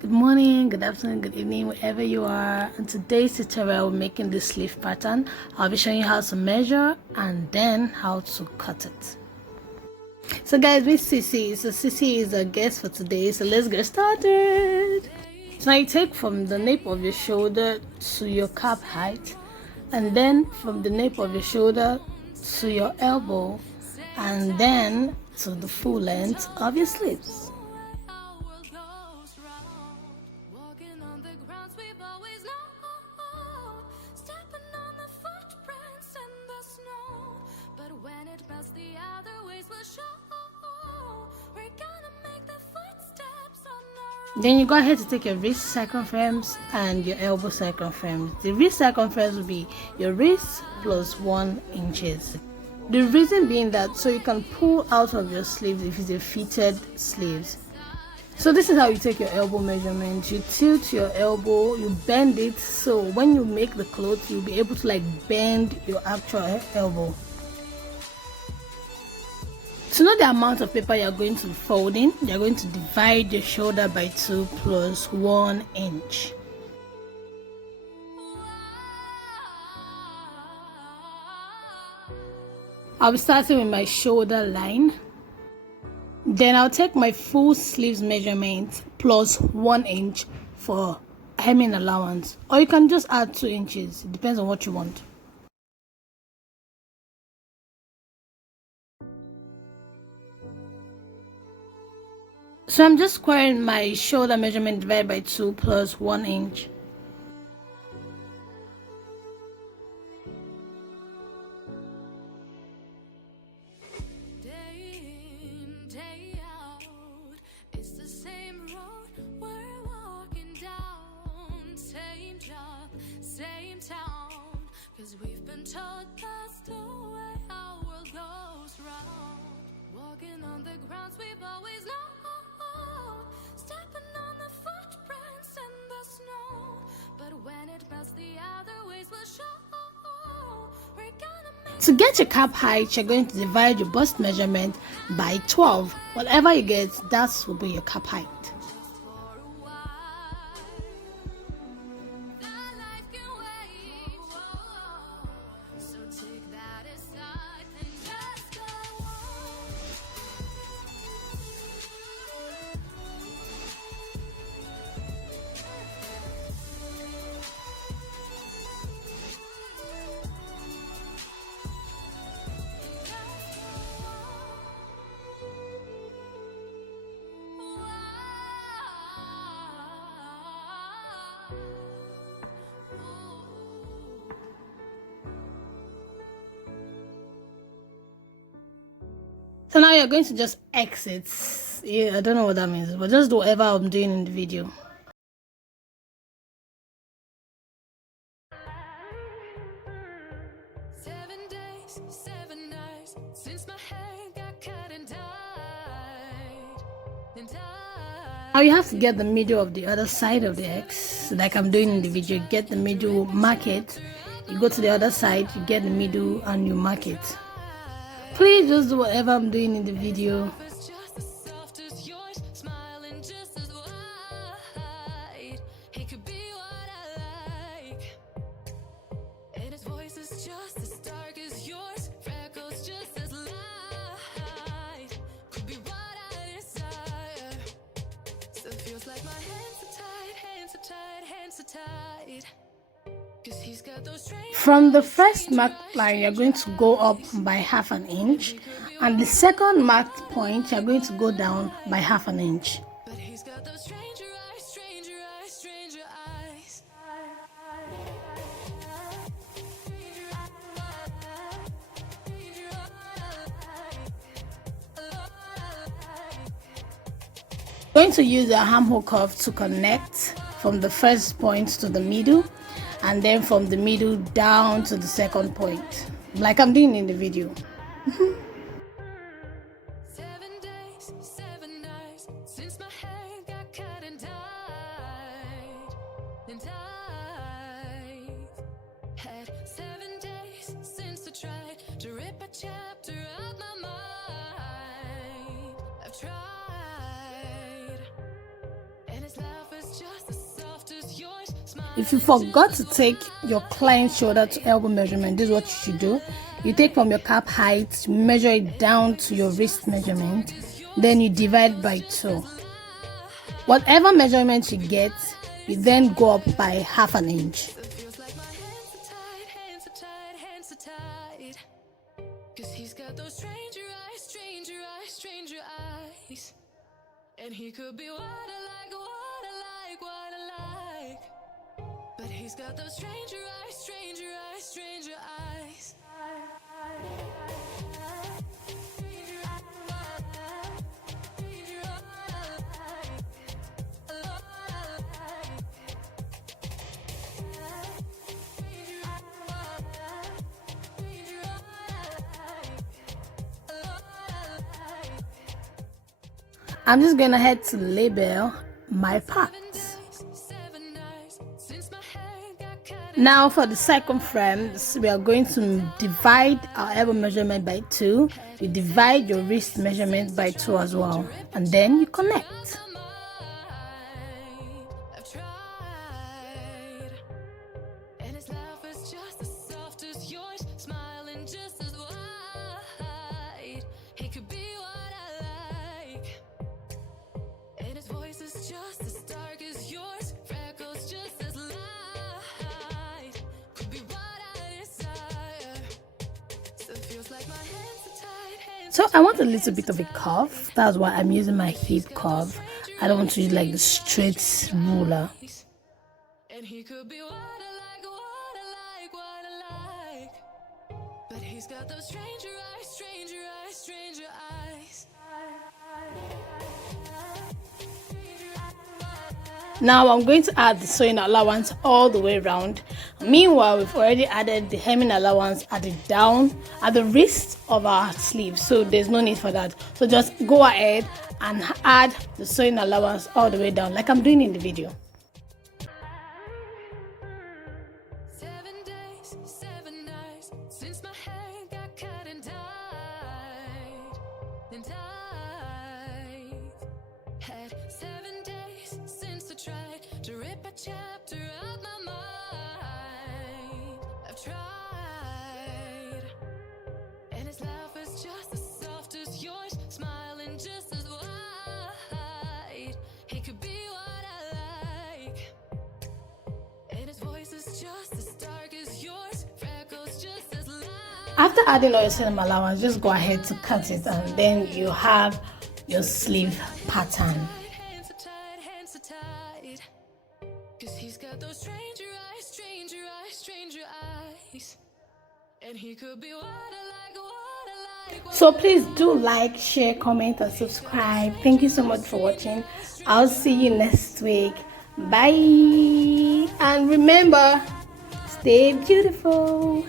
Good morning, good afternoon, good evening, wherever you are. In today's tutorial, we're making this sleeve pattern. I'll be showing you how to measure and then how to cut it. So guys, with CC, so CC is our guest for today, so let's get started. So now you take from the nape of your shoulder to your calf height, and then from the nape of your shoulder to your elbow, and then to the full length of your sleeves. Then you go ahead to take your wrist circumference and your elbow circumference. The wrist circumference will be your wrist plus 1 inches. The reason being that so you can pull out of your sleeves if it's a fitted sleeves. So this is how you take your elbow measurement. You tilt your elbow, you bend it, so when you make the cloth, you'll be able to bend your actual elbow. To know the amount of paper you're going to fold in, you're going to divide your shoulder by 2 plus 1 inch. I'll be starting with my shoulder line. Then I'll take my full sleeves measurement plus 1 inch for hemming allowance. Or you can just add 2 inches. It depends on what you want. So I'm just squaring my shoulder measurement divided by 2 plus 1 inch. To get your cap height, you're going to divide your bust measurement by 12. Whatever you get, that will be your cap height. So now you're going to just exit. Yeah, I don't know what that means, but just do whatever I'm doing in the video. Now you have to get the middle of the other side of the X, like I'm doing in the video. Get the middle, mark it. You go to the other side, you get the middle, and you mark it. Please just do whatever I'm doing in the video. From the first marked line, you're going to go up by half an inch, and the second marked point, you're going to go down by half an inch. Going to use the armhole curve to connect from the first point to the middle, and then from the middle down to the second point, like I'm doing in the video. Chapter of my mind, I've tried, and it's life is If you forgot to take your client's shoulder to elbow measurement, this is what you should do. You take from your cap height, measure it down to your wrist measurement, then you divide by 2. Whatever measurement you get, you then go up by half an inch. And he could be what I like, what I like, what I like. But he's got those stranger eyes, stranger eyes, stranger eyes. I'm just going ahead to label my parts. Now for the circumference, we are going to divide our elbow measurement by 2. You divide your wrist measurement by 2 as well, and then you connect. So I want a little bit of a curve. That's why I'm using my hip curve. I don't want to use like the straight ruler. And he could be what I like, what I like, what I like. But he's got those stranger eyes, stranger eyes, stranger eyes. Now I'm going to add the sewing allowance all the way around. Meanwhile, we've already added the hemming allowance at the wrist of our sleeve, so there's no need for that. So just go ahead and add the sewing allowance all the way down like I'm doing in the video. 7 days, 7 nights since my hair got cut and dyed. Had 7 days since I tried to rip a chapter out my mind. I've tried, and his laugh is just as soft as yours, smiling just as wide. He could be what I like, and his voice is just as dark as yours, freckles just as light. After adding all your sewing allowance, just go ahead to cut it, and then you have your sleeve pattern. Hands so tight, 'cause he's got those stranger eyes, stranger eyes, stranger eyes. And he could be what I like, what I like. So please do like, share, comment, and subscribe. Thank you so much for watching. I'll see you next week. Bye. And remember, stay beautiful.